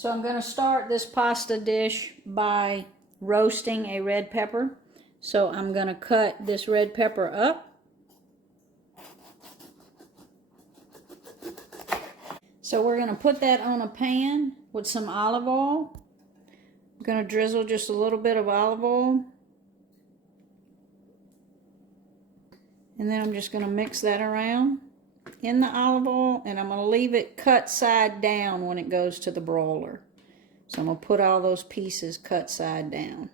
So I'm going to start this pasta dish by roasting a red pepper. So I'm going to cut this red pepper up. So we're going to put that on a pan with some olive oil. I'm going to drizzle just a little bit of olive oil. And then I'm just going to mix that around in the olive oil, and I'm going to leave it cut side down when it goes to the broiler. So I'm going to put all those pieces cut side down.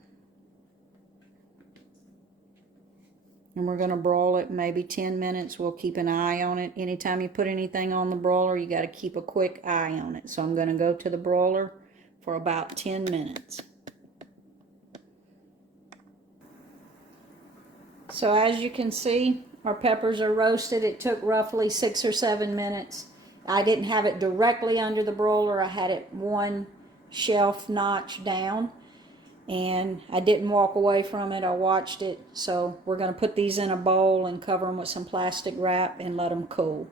And we're going to broil it maybe 10 minutes. We'll keep an eye on it. Anytime you put anything on the broiler, you got to keep a quick eye on it. So I'm going to go to the broiler for about 10 minutes. So as you can see, our peppers are roasted. It took roughly 6 or 7 minutes. I didn't have it directly under the broiler. I had it one shelf notch down. And I didn't walk away from it. I watched it. So we're going to put these in a bowl and cover them with some plastic wrap and let them cool.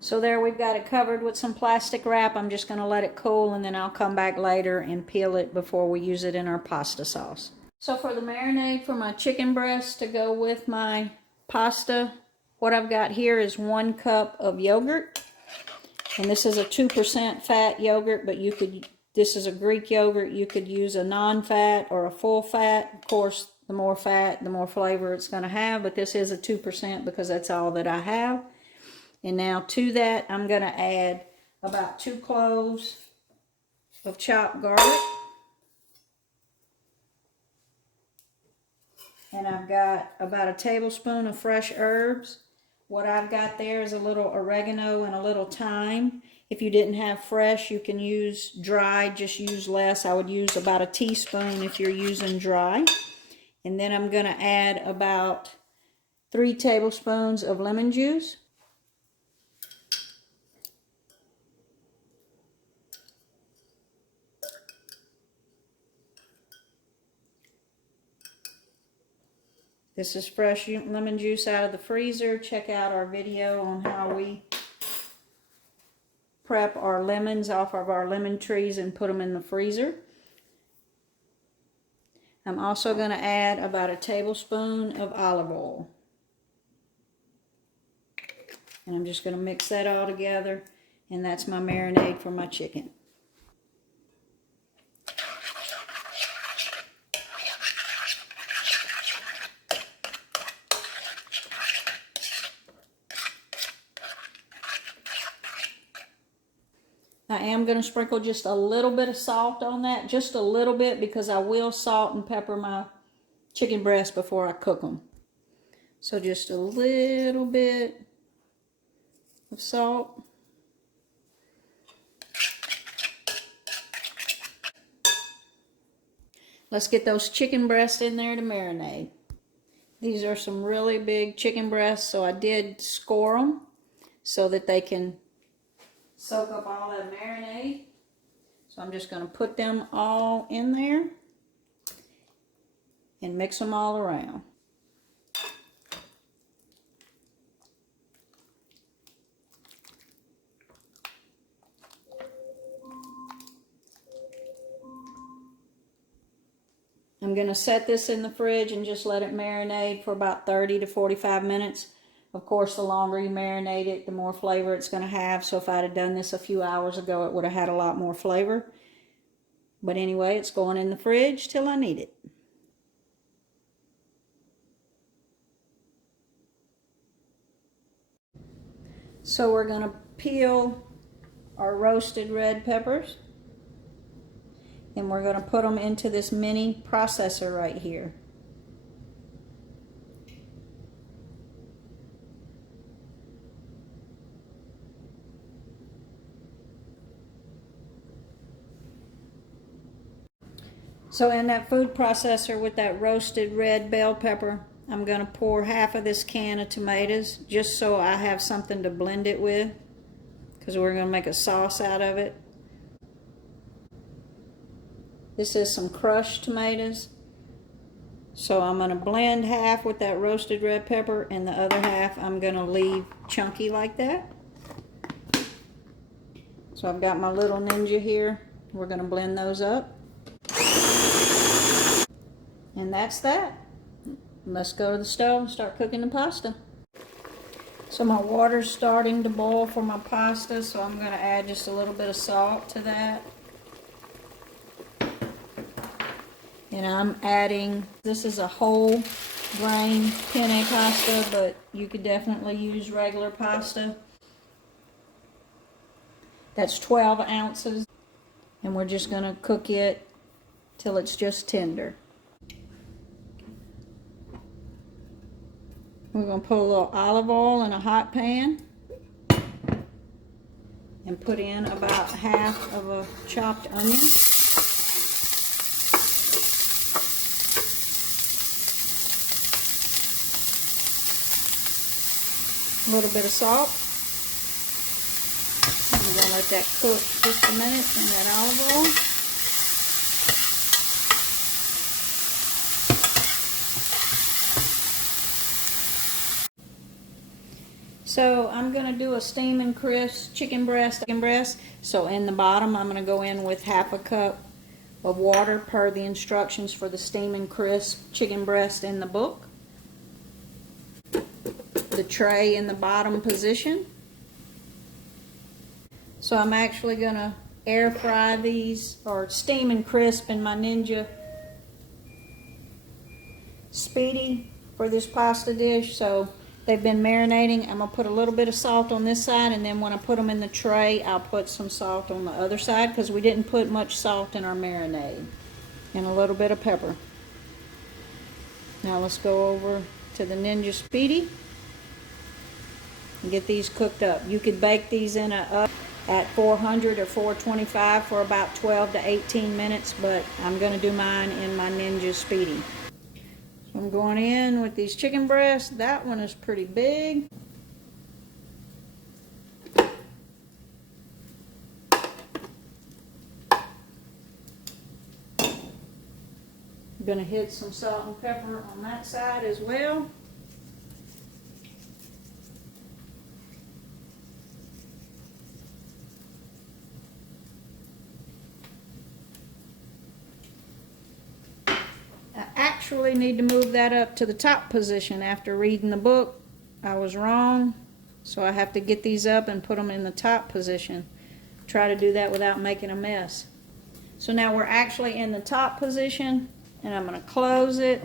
So there, we've got it covered with some plastic wrap. I'm just going to let it cool, and then I'll come back later and peel it before we use it in our pasta sauce. So for the marinade for my chicken breast to go with my pasta, what I've got here is 1 cup of yogurt. And this is a 2% fat yogurt, but this is a Greek yogurt. You could use a non-fat or a full fat. Of course, the more fat, the more flavor it's going to have, but this is a 2% because that's all that I have. And now to that, I'm going to add about 2 cloves of chopped garlic. And I've got about a tablespoon of fresh herbs. What I've got there is a little oregano and a little thyme. If you didn't have fresh, you can use dry, just use less. I would use about a teaspoon if you're using dry. And then I'm going to add about 3 tablespoons of lemon juice. This is fresh lemon juice out of the freezer. Check out our video on how we prep our lemons off of our lemon trees and put them in the freezer. I'm also going to add about a tablespoon of olive oil. And I'm just going to mix that all together, and that's my marinade for my chicken. I am going to sprinkle just a little bit of salt on that, just a little bit, because I will salt and pepper my chicken breast before I cook them. So just a little bit of salt. Let's get those chicken breasts in there to marinate. These are some really big chicken breasts, so I did score them so that they can soak up all that marinade. So I'm just going to put them all in there and mix them all around. I'm going to set this in the fridge and just let it marinate for about 30 to 45 minutes. Of course, the longer you marinate it, the more flavor it's going to have. So if I'd have done this a few hours ago, it would have had a lot more flavor. But anyway, it's going in the fridge till I need it. So we're going to peel our roasted red peppers. And we're going to put them into this mini processor right here. So in that food processor with that roasted red bell pepper, I'm going to pour half of this can of tomatoes just so I have something to blend it with, because we're going to make a sauce out of it. This is some crushed tomatoes. So I'm going to blend half with that roasted red pepper, and the other half I'm going to leave chunky like that. So I've got my little Ninja here. We're going to blend those up. And that's that. Let's go to the stove and start cooking the pasta. So my water's starting to boil for my pasta, so I'm going to add just a little bit of salt to that. And I'm adding, this is a whole grain penne pasta, but you could definitely use regular pasta. That's 12 ounces. And we're just going to cook it till it's just tender. We're going to put a little olive oil in a hot pan and put in about half of a chopped onion. A little bit of salt. I'm going to let that cook just a minute in that olive oil. So I'm going to do a steam and crisp chicken breast. So in the bottom I'm going to go in with half a cup of water per the instructions for the steam and crisp chicken breast in the book. The tray in the bottom position. So I'm actually going to air fry these, or steam and crisp, in my Ninja Speedi for this pasta dish. So they've been marinating. I'm going to put a little bit of salt on this side, and then when I put them in the tray, I'll put some salt on the other side, because we didn't put much salt in our marinade. And a little bit of pepper. Now let's go over to the Ninja Speedi and get these cooked up. You could bake these in a oven at 400 or 425 for about 12 to 18 minutes, but I'm going to do mine in my Ninja Speedi. So I'm going in with these chicken breasts. That one is pretty big. I'm going to hit some salt and pepper on that side as well. Actually need to move that up to the top position. After reading the book, I was wrong, so I have to get these up and put them in the top position. Try to do that without making a mess. So now we're actually in the top position, and I'm going to close it.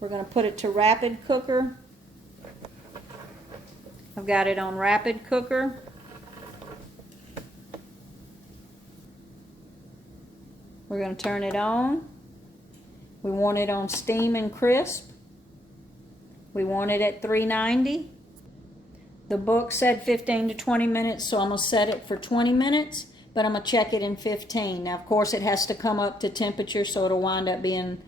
We're going to put it to rapid cooker. I've got it on rapid cooker. We're going to turn it on. We want it on steam and crisp. We want it at 390. The book said 15 to 20 minutes, so I'm going to set it for 20 minutes, but I'm going to check it in 15. Now, of course, it has to come up to temperature, so it'll wind up being,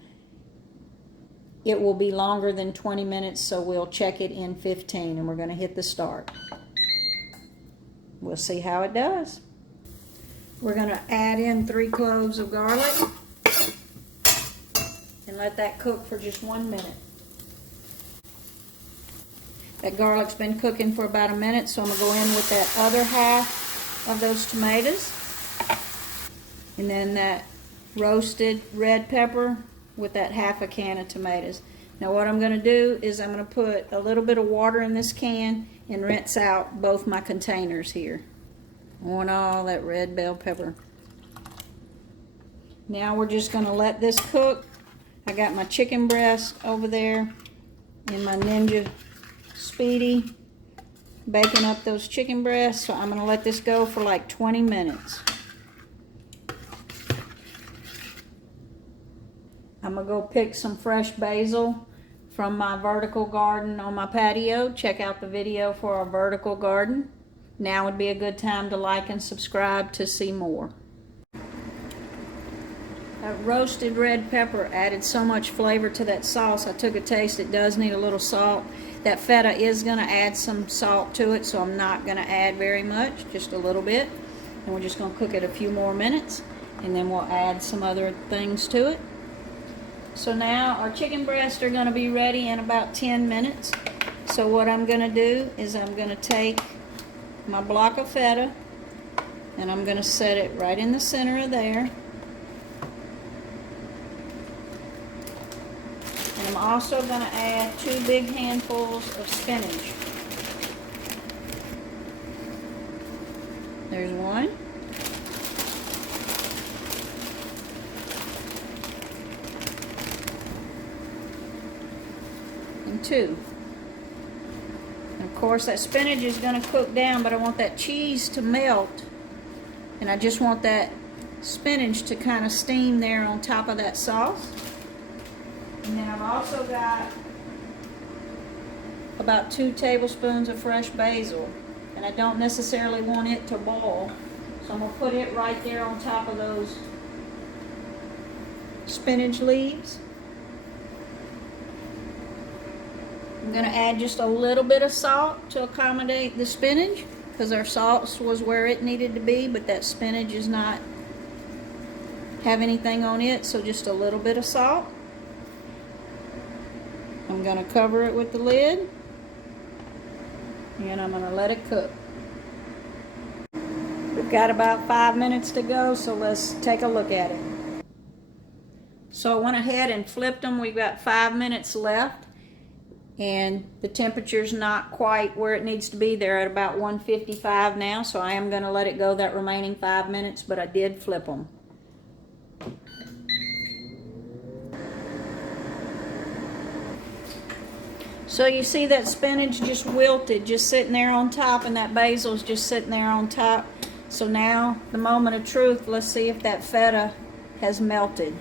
it will be longer than 20 minutes, so we'll check it in 15, and we're going to hit the start. We'll see how it does. We're going to add in 3 cloves of garlic. And let that cook for just 1 minute. That garlic's been cooking for about a minute, so I'm going to go in with that other half of those tomatoes. And then that roasted red pepper with that half a can of tomatoes. Now what I'm going to do is I'm going to put a little bit of water in this can and rinse out both my containers here. I want all that red bell pepper. Now we're just going to let this cook. I got my chicken breast over there in my Ninja Speedi, baking up those chicken breasts. So I'm going to let this go for like 20 minutes. I'm going to go pick some fresh basil from my vertical garden on my patio. Check out the video for our vertical garden. Now would be a good time to like and subscribe to see more. That roasted red pepper added so much flavor to that sauce. I took a taste. It does need a little salt. That feta is going to add some salt to it, so I'm not going to add very much, just a little bit. And we're just going to cook it a few more minutes, and then we'll add some other things to it. So now our chicken breasts are going to be ready in about 10 minutes. So what I'm going to do is I'm going to take my block of feta, And I'm going to set it right in the center of there. And I'm also going to add 2 big handfuls of spinach. There's 1. And 2. And of course that spinach is going to cook down, but I want that cheese to melt. And I just want that spinach to kind of steam there on top of that sauce. And then I've also got about 2 tablespoons of fresh basil. And I don't necessarily want it to boil. So I'm going to put it right there on top of those spinach leaves. I'm going to add just a little bit of salt to accommodate the spinach, because our salt was where it needed to be, but that spinach does not have anything on it, so just a little bit of salt. I'm going to cover it with the lid, and I'm going to let it cook. We've got about 5 minutes to go, so let's take a look at it. So I went ahead and flipped them. We've got 5 minutes left, and the temperature's not quite where it needs to be. They're at about 155 now, so I am going to let it go that remaining 5 minutes, but I did flip them. So you see that spinach just wilted, just sitting there on top, and that basil's just sitting there on top. So now, the moment of truth, let's see if that feta has melted.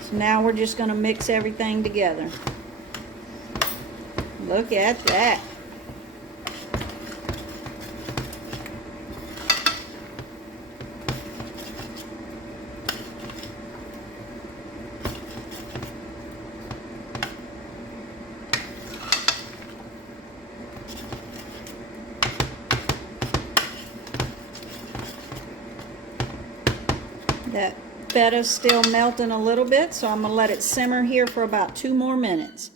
So now we're just going to mix everything together. Look at that. That feta's still melting a little bit, so I'm going to let it simmer here for about 2 more minutes.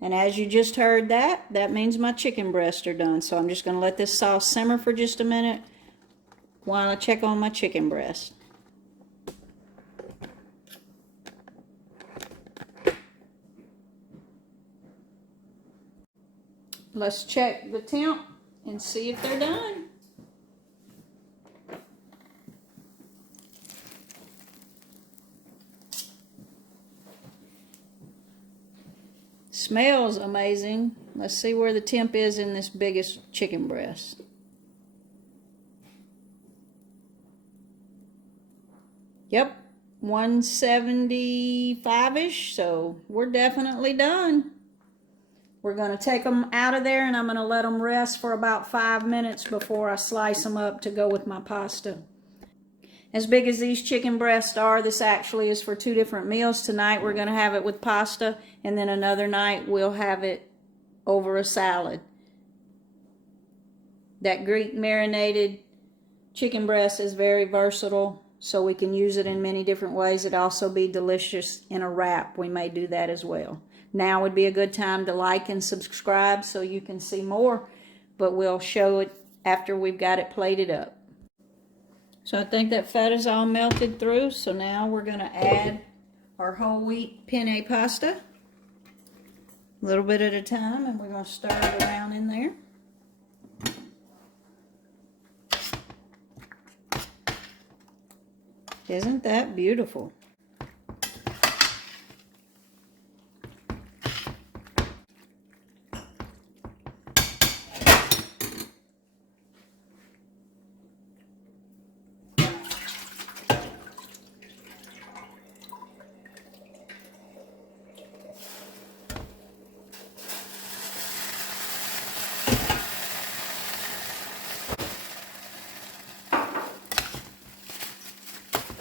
And as you just heard that means my chicken breasts are done. So I'm just going to let this sauce simmer for just a minute while I check on my chicken breast. Let's check the temp and see if they're done. Smells amazing. Let's see where the temp is in this biggest chicken breast. Yep, 175-ish, so we're definitely done. We're going to take them out of there, and I'm going to let them rest for about 5 minutes before I slice them up to go with my pasta. As big as these chicken breasts are, this actually is for 2 different meals. Tonight we're going to have it with pasta, and then another night we'll have it over a salad. That Greek marinated chicken breast is very versatile, so we can use it in many different ways. It'd also be delicious in a wrap. We may do that as well. Now would be a good time to like and subscribe so you can see more, but we'll show it after we've got it plated up. So I think that feta's all melted through, so now we're going to add our whole wheat penne pasta. A little bit at a time, and we're going to stir it around in there. Isn't that beautiful?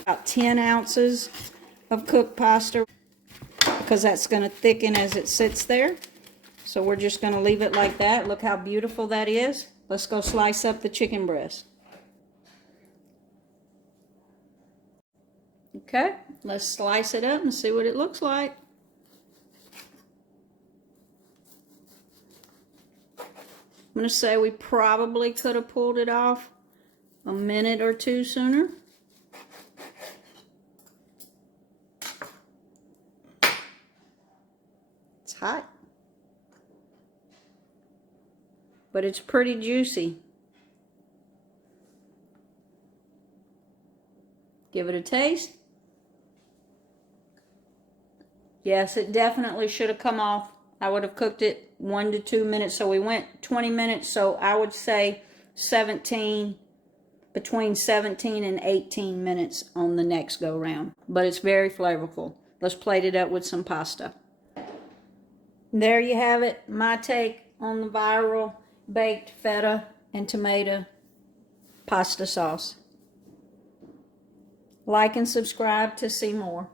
About 10 ounces of cooked pasta, because that's going to thicken as it sits there. So we're just going to leave it like that. Look how beautiful that is. Let's go slice up the chicken breast. Okay, let's slice it up and see what it looks like. I'm going to say we probably could have pulled it off a minute or two sooner. It's hot, but it's pretty juicy. Give it a taste. Yes, it definitely should have come off. I would have cooked it 1 to 2 minutes, so we went 20 minutes, so I would say between 17 and 18 minutes on the next go round. But it's very flavorful. Let's plate it up with some pasta. There you have it, my take on the viral baked feta and tomato pasta sauce. Like and subscribe to see more.